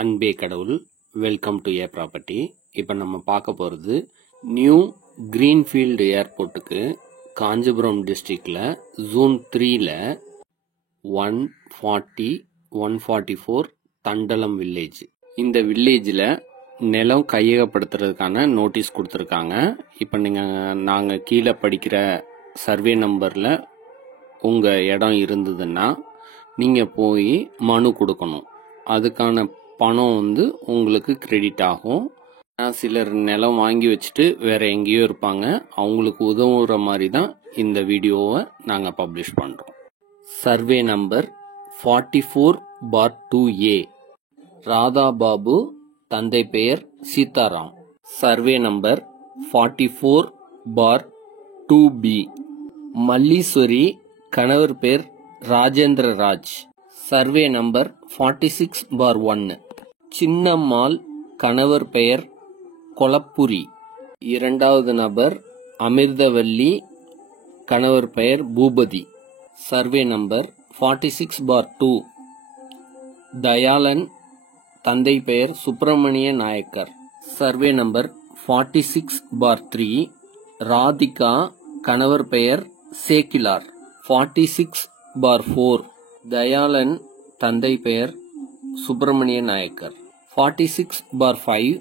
அன்பே கடவுள். Welcome to A property. இப்போ நம்ம பார்க்க போகிறது நியூ கிரீன்ஃபீல்டு ஏர்போர்ட்டுக்கு காஞ்சிபுரம் டிஸ்ட்ரிக்டில் ஜூன் 3ல் 144 தண்டலம் வில்லேஜ். இந்த வில்லேஜில் நிலம் கையகப்படுத்துறதுக்கான நோட்டீஸ் கொடுத்துருக்காங்க. இப்போ நாங்கள் கீழே படிக்கிற சர்வே நம்பரில் உங்கள் இடம் இருந்ததுன்னா நீங்கள் போய் மனு கொடுக்கணும். அதுக்கான பணம் உங்களுக்கு கிரெடிட் ஆகும். சிலர் நிலம் வாங்கி வச்சுட்டு வேற எங்கேயோ இருப்பாங்க, அவங்களுக்கு உதவுற மாதிரி தான் இந்த வீடியோவை நாங்கள் பப்ளிஷ் பண்ணுறோம். சர்வே நம்பர் 44/2A, ராதாபாபு, தந்தை பெயர் Sitaram. Survey number 44/2B, Malleswari, கணவர் பேர் ராஜேந்திர ராஜ். சர்வே நம்பர் 46/1, சின்னம்மாள், கணவர் பெயர் கொலப்புரி. இரண்டாவது நபர் அமிர்தவல்லி, கணவர் பெயர் பூபதி. சர்வே நம்பர் 46/2, தயாளன், தந்தை பெயர் சுப்பிரமணிய நாயக்கர். சர்வே நம்பர் 46/3, ராதிகா, கணவர் பெயர் சேக்கிலார். 46/4, தயாளன், தந்தை பெயர் சுப்பிரமணிய நாயக்கர். 46/5,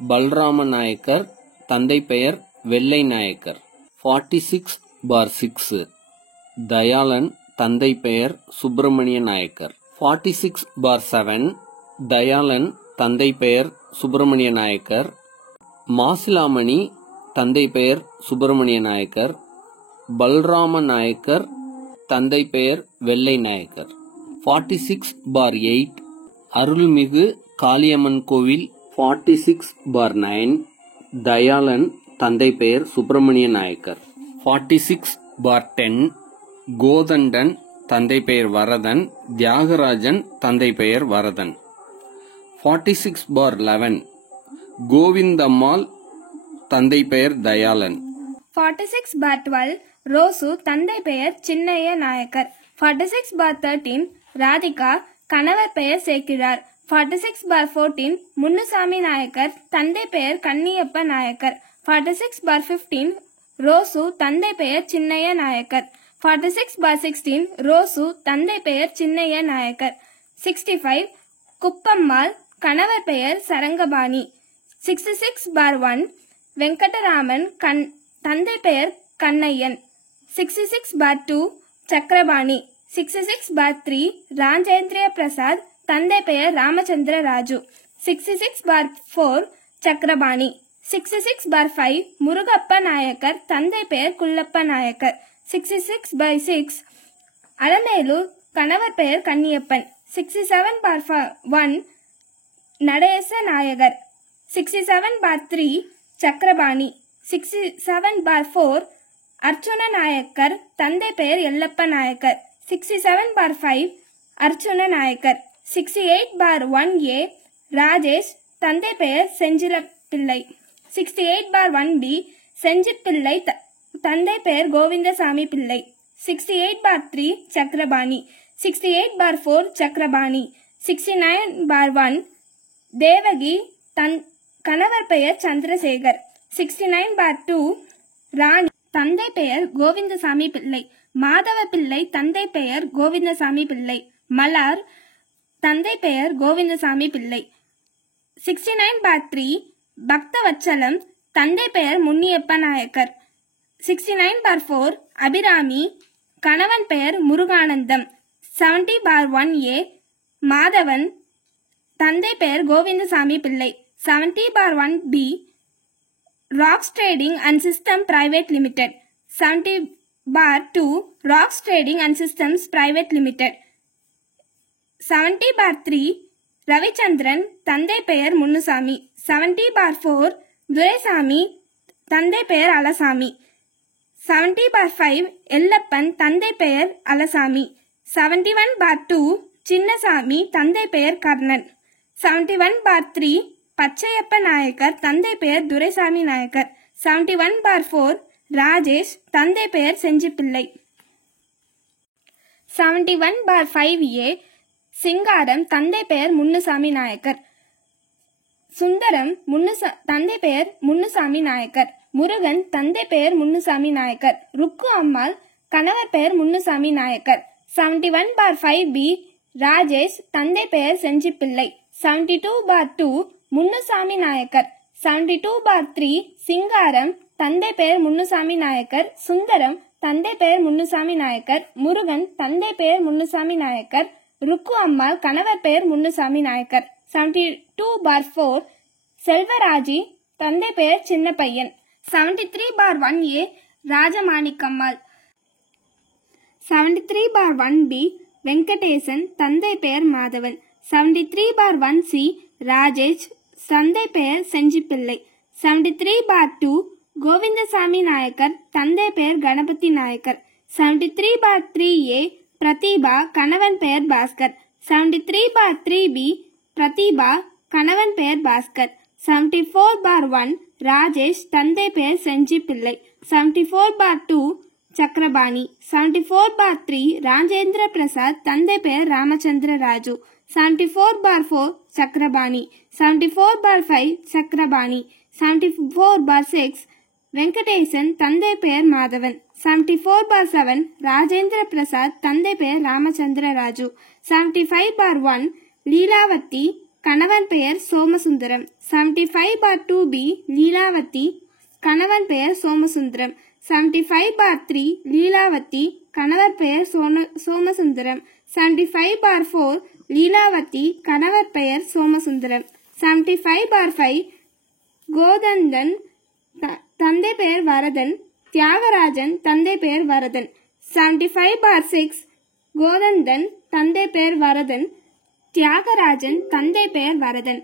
பல்ராம நாயக்கர், தந்தை பெயர் வெள்ளை நாயக்கர். 46/6, தயாளன், தந்தை பெயர் சுப்பிரமணிய நாயக்கர். 46/7, தயாளன், தந்தை பெயர் சுப்பிரமணிய நாயக்கர். மாசிலாமணி, தந்தை பெயர் சுப்பிரமணிய நாயக்கர். பல்ராம நாயக்கர், தந்தை பெயர் வெள்ளை நாயக்கர். 46/8, அருள்மிகு காளியம்மன் கோவில். 46/9, தயாளன், தந்தை பெயர் சுப்பிரமணிய நாயக்கர். 46/10, கோதண்டன், தந்தை பெயர் வரதன். தியாகராஜன், தந்தை பெயர் வரதன். 46/11, கோவிந்தம்மாள், தந்தை பெயர் தயாளன். 46/12, ரோசு, தந்தை பெயர் சின்னைய நாயக்கர். 46/13, ராதிகா, கணவர் பெயர் சேக்கிழார். 46/14, முன்னுசாமி நாயக்கர், தந்தை பெயர் கன்னியப்ப நாயக்கர். 46/15, ரோசு, தந்தை பெயர் சின்னைய நாயக்கர். 46/16, ரோசு, தந்தை பெயர் சின்னைய நாயக்கர். 65, குப்பம்மாள், கணவர் பெயர் சரங்கபாணி. 66/1, வெங்கடராமன், தந்தை பெயர் கண்ணையன். 66/2, சக்கரபாணி. 66/3, ராஜேந்திர பிரசாத், தந்தை பெயர் ராமச்சந்திர ராஜு. 66/4, சக்கரபாணி. 66/5, முருகப்ப நாயக்கர், தந்தை பெயர் குள்ளப்ப நாயக்கர். 66/6, அலமேலூர், கணவர் பெயர் கன்னியப்பன். 67/1, நடேச நாயகர். 67/3, சக்கரபாணி. 67/4, அர்ச்சுன நாயக்கர், தந்தை பெயர் எல்லப்ப நாயக்கர். 67/5, அர்ச்சுன நாயக்கர். 68/1A, ராஜேஷ், தந்தை பெயர் செஞ்சில பிள்ளை. 68/1B, செஞ்சித் பிள்ளை, தந்தை பெயர் கோவிந்தசாமி பிள்ளை. 68/3, சக்கரபாணி. 68/4, சக்கரபாணி. 69/1, தேவகி, கணவர் பெயர் சந்திரசேகர். 69/2, ராணி, தந்தை பெயர் கோவிந்தசாமி பிள்ளை. மாதவ பிள்ளை, தந்தை பெயர் கோவிந்தசாமி பிள்ளை. மலர், தந்தை பெயர் கோவிந்தசாமி பிள்ளை. 69/3, பக்தவச்சலம், தந்தை பெயர் முனியப்ப நாயக்கர். 69/4, அபிராமி, கணவன் பெயர் முருகானந்தம். 70/1A, மாதவன், தந்தை பெயர் கோவிந்தசாமி பிள்ளை. 70/1B, rocks trading and system private limited. 70/2, rocks trading and systems private limited. 70/3, Ravichandran, தந்தை பெயர் முன்னுசாமி. 70/4, துரைசாமி, தந்தை பெயர் அலசாமி. 70/5, எல்லப்பன், தந்தை பெயர் அலசாமி. 71/2, சின்னசாமி, தந்தை பெயர் கர்ணன். 71/3, பச்சையப்ப நாயக்கர், தந்தை பெயர் துரைசாமி நாயக்கர். 71/4, ராஜேஷ், தந்தை பெயர் செஞ்சிப்பிள்ளை. 71/5A, சிங்காரம் தந்தை பெயர் முன்னுசாமி நாயக்கர். சுந்தரம் தந்தை பெயர் முன்னுசாமி நாயக்கர். முருகன் தந்தை பெயர் முன்னுசாமி நாயக்கர். ருக்கு அம்மாள் கணவர் பெயர் முன்னுசாமி நாயக்கர். 71/5B ராஜேஷ் தந்தை பெயர் செஞ்சிப்பிள்ளை. 72/2 முன்னுசாமி நாயக்கர். 72/3 சிங்காரம் தந்தை பெயர் முன்னுசாமி நாயக்கர். சுந்தரம் தந்தை பெயர் முன்னுசாமி நாயக்கர். முருகன் தந்தை பெயர் முன்னுசாமி நாயக்கர். ருக்கு அம்மாள் கணவர் பெயர் முன்னுசாமி நாயக்கர். 72/4 செல்வராஜி தந்தை பெயர் சின்ன பையன். 73/1A ராஜமாணிக்கம்மாள். 73/1B வெங்கடேசன் தந்தை பெயர் மாதவன். 73/1C ராஜேஷ் தந்தை பெயர் செஞ்சிப்பிள்ளை. 73/2 கோவிந்தசாமி நாயக்கர் தந்தை பெயர் கணபதி நாயக்கர். 73/3A பிரதீபா கணவன் பெயர் பாஸ்கர். 73/3B பிரதீபா கணவன் பெயர் பாஸ்கர். 74/1 ராஜேஷ் தந்தை பெயர் செஞ்சிப்பிள்ளை. 74/2 சக்கரபாணி. 74/3 ராஜேந்திர பிரசாத் தந்தை பெயர் ராமச்சந்திர ராஜு. 74/4 சக்கரபாணி. 74/5 சக்கரபாணி. 74/6 வெங்கடேசன் தந்தை பெயர் மாதவன். 74/7 ராஜேந்திர பிரசாத் தந்தை பெயர் ராமச்சந்திர ராஜு. 75/1 லீலாவதி கணவன் பெயர் சோமசுந்தரம். 75/2B லீலாவதி கணவன் பெயர் சோமசுந்தரம். 75/3 லீலாவதி கணவர் பெயர் சோமசுந்தரம். 75/4 லீலாவதி கணவர் பெயர் சோமசுந்தரம். 75/5 கோதந்தன் தந்தை பெயர் வரதன். தியாகராஜன் தந்தை பெயர் வரதன். 75/6 கோதந்தன் தந்தை பெயர் வரதன். தியாகராஜன் தந்தை பெயர் Varadhan.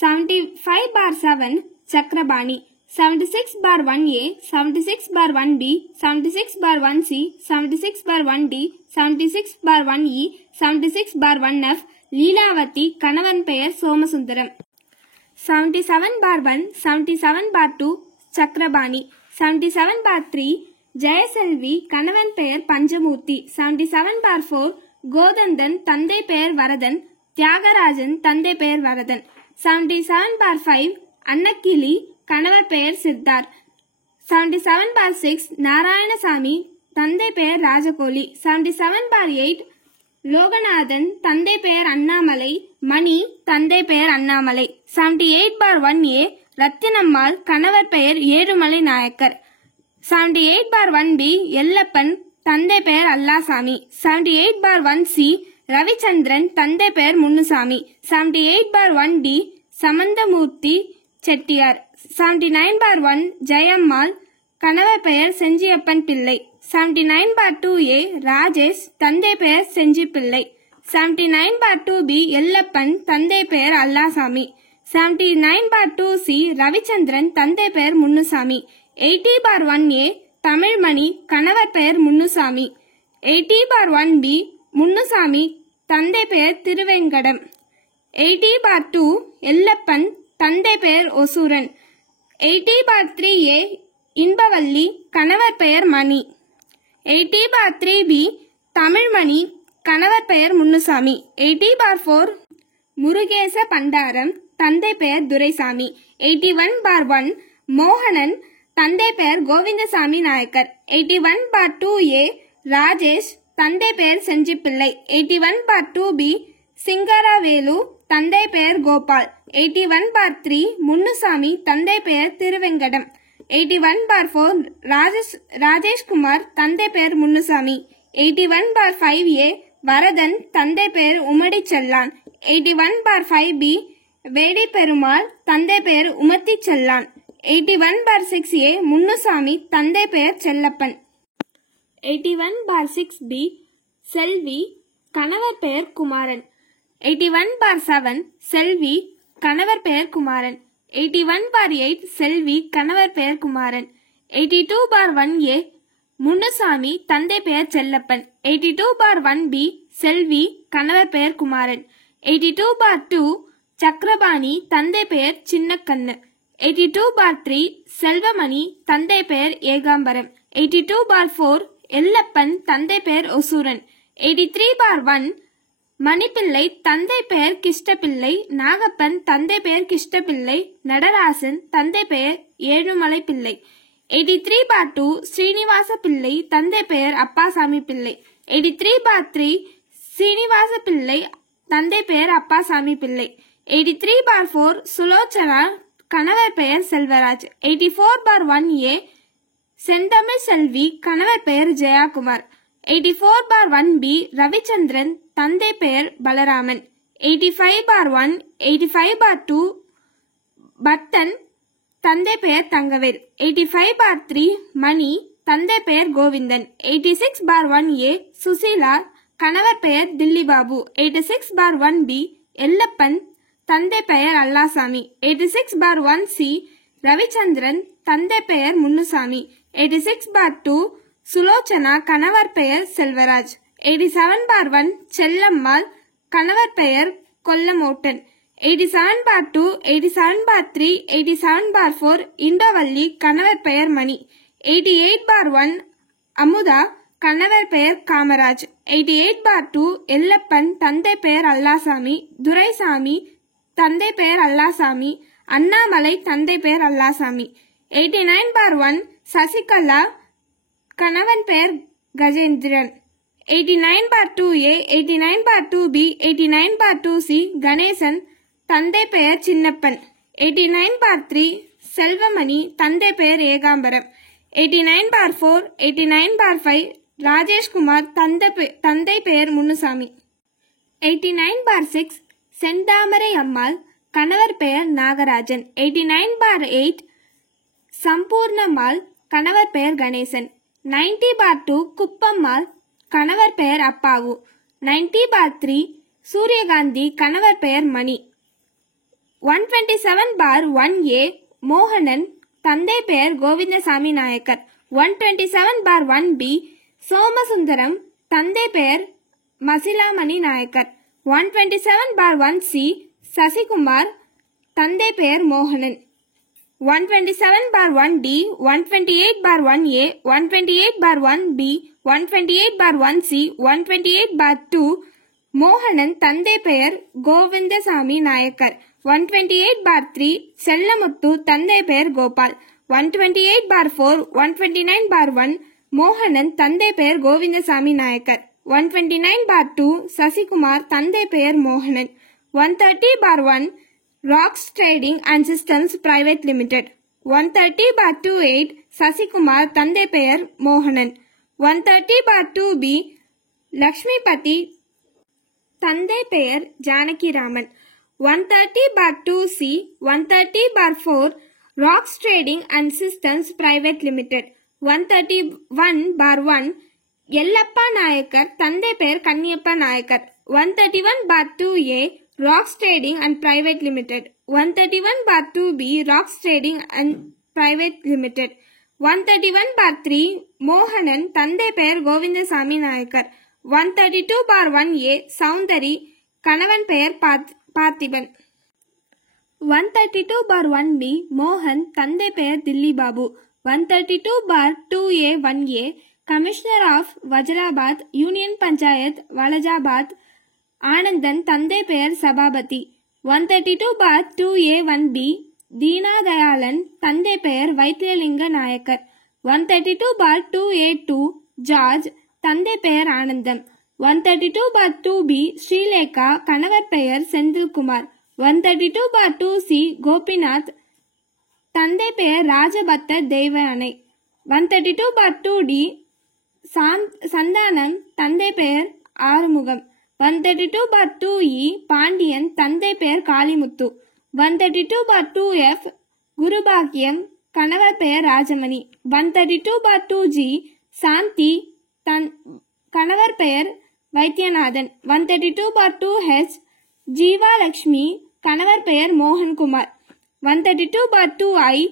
75/7 Chakrapani. 76/1A 76/1B 76/1C 76/1D 76/1E 76/1F Leelavathi கணவன் பெயர் சோமசுந்தரம். 77/1 77/2 சக்கரபாணி. 77/3 ஜெயசெல்வி கணவன் பெயர் பஞ்சமூர்த்தி. 77/4 கோதந்தன் தந்தை பெயர் வரதன். தியாகராஜன் தந்தை பெயர் வரதன். 77/5 அன்னக்கிளி கணவர் பெயர் சித்தார். 77/6 நாராயணசாமி தந்தை பெயர் ராஜகோலி. 77/8 லோகநாதன் தந்தை பெயர் அண்ணாமலை. மணி தந்தை பெயர் அண்ணாமலை. 78/1A ரத்தினம்மாள் கணவர் பெயர் ஏழுமலை நாயக்கர். 78/1B எல்லப்பன் தந்தை பெயர் அல்லாசாமி. 78/1C ரவிச்சந்திரன் தந்தை பெயர் முன்னுசாமி. 78/1D சமந்தமூர்த்தி செட்டியார். 79/1 ஜெயம்மாள் கணவர் பெயர் செஞ்சியப்பன் பிள்ளை. 79/2A ராஜேஷ் தந்தை பெயர் செஞ்சிப்பிள்ளை. 79/2B எல்லப்பன் தந்தை பெயர் அல்லாசாமி. 79/2C ரவிச்சந்திரன் தந்தை பெயர் முன்னுசாமி. 80/1A தமிழ்மணி கணவர் பெயர் முன்னுசாமி. 80/1B முன்னுசாமி தந்தை பெயர் திருவெங்கடம். 80/2 எல்லப்பன் தந்தை பெயர் ஒசூரன். 80/3A இன்பவல்லி கணவர் பெயர் மணி. 80/3B தமிழ்மணி கணவர் பெயர் முன்னுசாமி. 80/4 முருகேச பண்டாரம் தந்தை பெயர் துரைசாமி. 81/1 மோகனன் தந்தை பெயர் கோவிந்தசாமி நாயக்கர். 81/2A ராஜேஷ் தந்தை பெயர் செஞ்சிப்பிள்ளை. 81/2B சிங்கரவேலு தந்தை பெயர் கோபால். 81/3 முன்னுசாமி தந்தை பெயர் திருவெங்கடம். 81/4 ராஜேஷ்குமார் தந்தை பெயர் முன்னுசாமி. 81/5A வரதன் தந்தை பெயர் உமடி செல்லான். 81/5B வேடி பெருமாள் தந்தை பெயர் உமத்தி செல்லான். 81/6A முன்னுசாமி தந்தை பெயர் செல்லப்பன். 81/6B செல்வி கணவர் பெயர் குமாரன். 81/7 செல்வி கணவர் பெயர் குமாரன். 81/8 செல்வி கணவர் பெயர் குமாரன். 82/1A முன்னுசாமி தந்தை பெயர் செல்லப்பன். 82/1B செல்வி கணவர் பெயர் குமாரன். 82/2 சக்கரபாணி தந்தை பெயர் சின்னக்கண்ணு. 82/3 செல்வமணி தந்தை பெயர் ஏகாம்பரம். 82/4 எல்லப்பன் தந்தை பெயர் ஒசூரன். 83/1 மணிப்பிள்ளை தந்தை பெயர் கிருஷ்ணபிள்ளை, நாகப்பன் தந்தை பெயர் கிருஷ்ணபிள்ளை, நடராசன் தந்தை பெயர் ஏழுமலை பிள்ளை. 83/2 ஸ்ரீனிவாச பிள்ளை, தந்தை பெயர் அப்பாசாமி பிள்ளை. 83/3 சீனிவாச பிள்ளை, தந்தை பெயர் அப்பாசாமி பிள்ளை. 83/4 சுலோச்சனா, கணவர் பெயர் செல்வராஜ். 84/1A செந்தமிழ் செல்வி, கணவர் பெயர் ஜெயாகுமார். 84/1B ரவிச்சந்திரன், தந்தை பெயர் பலராமன். 85/1 85/2 பத்தன், தந்தை பெயர் தங்கவேல். 85/3 மணி, தந்தை பெயர் கோவிந்தன். 86/1A சுசீலா, கணவர் பெயர் தில்லிபாபு. 86/1B எல்லப்பன், தந்தை பெயர் அல்லாசாமி. 86/1C ரவிச்சந்திரன், தந்தை பெயர் முன்னுசாமி. 86/2 சுலோச்சனா, கணவர் பெயர் செல்வராஜ். 87/1 செல்லம்மாள், கணவர் பெயர் கொல்லமோட்டன். 87/2 87/3 87/4 இண்டவல்லி, கணவர் பெயர் மணி. 88/1 அமுதா, கணவர் பெயர் காமராஜ். 88/2 எல்லப்பன், தந்தை பெயர் அல்லாசாமி. துரைசாமி, தந்தை பெயர் அல்லாசாமி. அண்ணாமலை, தந்தை பெயர் அல்லாசாமி. 89/1 சசிகலா, கணவன் பெயர் Gajendran. 89/2A 89/2B 89/2C Ganesan, தந்தை பெயர் சின்னப்பன். 89/3 செல்வமணி, தந்தை பெயர் ஏகாம்பரம். 89/4 89/5 ராஜேஷ்குமார், தந்தை பெயர் முன்னுசாமி. 89/6 செந்தாமரை அம்மாள், கணவர் பெயர் நாகராஜன். 89/8 சம்பூர்ணம்மாள், கணவர் பெயர் கணேசன். 90/2 குப்பம்மாள், கணவர் பெயர் அப்பாவு. 90/3 சூரியகாந்தி, கணவர் பெயர் மணி. 127/1A மோகனன், தந்தை பெயர் கோவிந்தசாமி நாயக்கர். 127/1B சோமசுந்தரம், தந்தை பெயர் மசிலாமணி நாயக்கர். 127/1C சசிகுமார், தந்தை பெயர் மோகனன். 127/1D 128/1A 128/1B 128/1C 128/2 மோகனன், தந்தை பெயர் கோவிந்தசாமி நாயக்கர். 128/3 செல்லமுத்து, தந்தை பெயர் கோபால். 128/4 129/1 மோகனன், தந்தை பெயர் கோவிந்தசாமி நாயக்கர். 129/2 சசிகுமார், தந்தை பெயர் மோகனன். 130/1 Rocks trading and systems private limited. 130/28 Sasikumar, தந்தை பெயர் மோகனன். 130/2B லக்ஷ்மிபதி, தந்தை பெயர் Janakiraman. 130/2C 130/4 Rocks trading and systems private limited. 131/1 Ellappa Naicker, தந்தை பெயர் Kanniappa Naicker. 131/2A Rocks trading and private limited. 131/2B Rocks trading and private limited. 131/3 மோகனன், தந்தை பெயர் கோவிந்தசாமி நாயக்கர். 132/1A சௌந்தரி, கணவன் பெயர் பார்த்திபன். 132/1B மோகன், தந்தை பெயர் Dillibabu. 132/2A commissioner of Vajarabad union panchayat Walajabad Anandan, தந்தை பெயர் சபாபதி. 132/2A1B தீனாதயாளன், தந்தை பெயர் வைத்தியலிங்க நாயக்கர். 132/2A2 ஜார்ஜ், தந்தை பெயர் ஆனந்தம். 132/2B ஸ்ரீலேகா, கணவர் பெயர் செந்தில்குமார். 132/2C கோபிநாத், தந்தை பெயர் ராஜபத்த தெய்வானை. 132/2D சந்தானம், தந்தை பெயர் ஆறுமுகம். 132/2E பாண்டியன், தந்தை பெயர் காளிமுத்து. 132/2F குருபாக்கியம், கணவர் பெயர் ராஜமணி. 132/2G சாந்தி, கணவர் பெயர் வைத்தியநாதன். 132/2H ஜீவாலட்சுமி, கணவர் பெயர் மோகன்குமார். 132/2I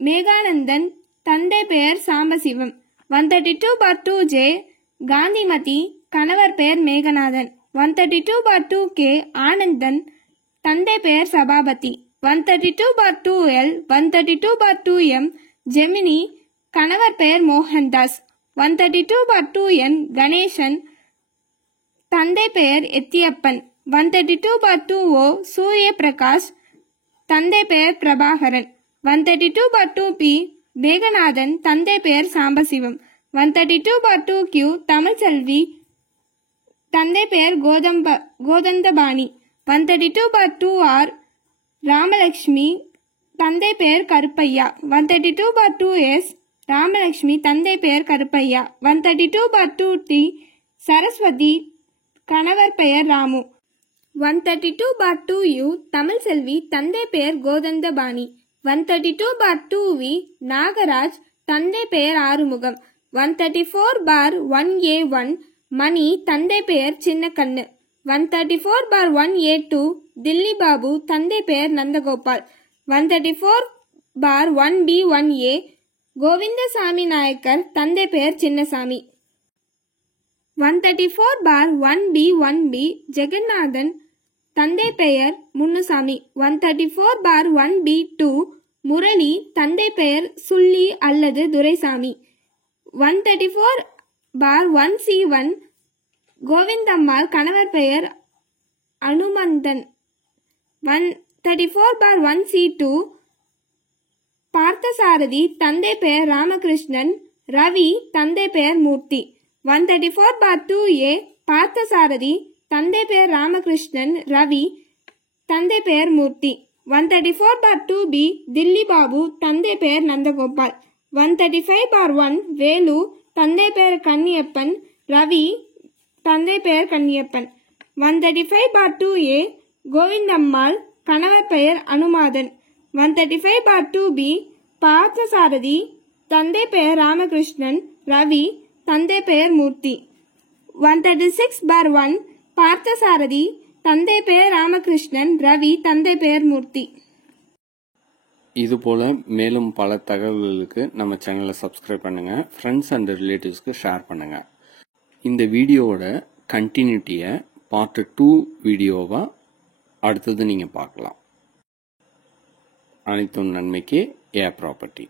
மேகானந்தன், தந்தை பெயர் சாம்பசிவம். 132/2J காந்திமதி, கணவர் பெயர் மேகநாதன். 132/2K ஆனந்தன், தந்தை பெயர் சபாபதி. 132/2L 132/2M ஜெமினி, கணவர் பெயர் மோகன்தாஸ். 132/2N கணேசன், தந்தை பெயர் எத்தியப்பன். 132/2O சூரிய பிரகாஷ், தந்தை பெயர் பிரபாகரன். 132/2P மேகநாதன், தந்தை பெயர் சாம்பசிவம். 132/2Q தமிழ்செல்வி, தந்தை பெயர் கோதண்டபாணி. 132/2R ராமலட்சுமி, தந்தை பெயர் கருப்பையா. 132/2S ராமலட்சுமி, தந்தை பெயர் கருப்பையா. 132/2T சரஸ்வதி, கணவர் பெயர் ராமு. 132/2U தமிழ்செல்வி, தந்தை பெயர் கோதண்டபாணி. 132/2V நாகராஜ், தந்தை பெயர் ஆறுமுகம். 134/1A1 மணி, தந்தை பெயர் சின்னக்கண்ணு. 134/1A2 தில்லி பாபு, தந்தை பெயர் நந்தகோபால். 134/1B1A கோவிந்தசாமி நாயக்கர், தந்தை பெயர் சின்னசாமி. 134/1B1B ஜெகநாதன், தந்தை பெயர் முன்னுசாமி. 134/1B2 முரளி, தந்தை பெயர் சுள்ளி அல்லது துரைசாமி. 134/1C1 கோவிந்தம்மாள், கணவர் பெயர் அனுமந்தன். 134/1C2 பார்த்தசாரதி, தந்தை பெயர் ராமகிருஷ்ணன். ரவி, தந்தை பெயர் மூர்த்தி. 134/2A பார்த்தசாரதி, தந்தை பெயர் ராமகிருஷ்ணன். ரவி, தந்தை பெயர் மூர்த்தி. 134/2B தில்லி பாபு, தந்தை பெயர் நந்தகோபால். 135/1 வேலு, தந்தை பெயர் கன்னியப்பன். ரவி, தந்தை பெயர் கன்னியப்பன். 135/2A கோவிந்தம்மாள், கணவர் பெயர் அனுமாதன். 135/2B பார்த்தசாரதி, தந்தை பெயர் ராமகிருஷ்ணன். ரவி, தந்தை பெயர் மூர்த்தி. 136/1 பார்த்தசாரதி, தந்தை பெயர் ராமகிருஷ்ணன். ரவி, தந்தை பெயர் மூர்த்தி. இதுபோல் மேலும் பல தகவல்களுக்கு நம்ம சேனலை சப்ஸ்கிரைப் பண்ணுங்கள், ஃப்ரெண்ட்ஸ் அண்ட் ரிலேட்டிவ்ஸ்க்கு ஷேர் பண்ணுங்கள். இந்த வீடியோவோட கண்டினியூட்டியை பார்ட் 2 வீடியோவாக அடுத்தது நீங்கள் பார்க்கலாம். அனைத்தும் நன்மைக்கு ஏ ப்ராப்பர்ட்டி.